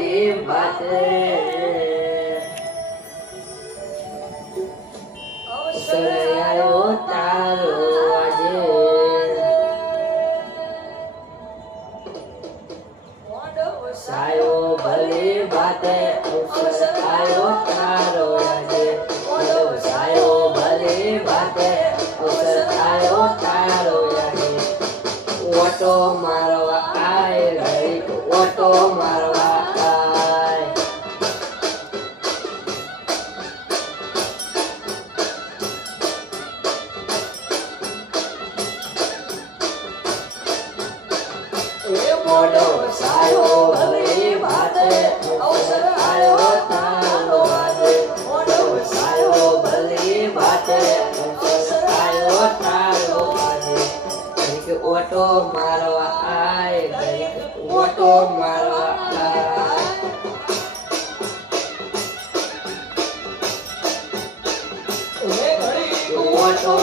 ભલી ભાતે અવસર આવ્યો તારો આજે સાયો ભલી ભાતે અવસર આવ્યો તારો આજે સાયો ભલી ભાતે અવસર આવ્યો તારો આજે ઓટો મારવા આય ઘડીક ઓટો મારવા આય એ મોડો સાયો ભલી ભાતે અવસર આવ્યો તારો આજે મોડો સાયો ભલી ભાતે અવસર આવ્યો તારો આજે ઓટો મારવા આય ઘડીક ઓટો મારવા આય ઓટો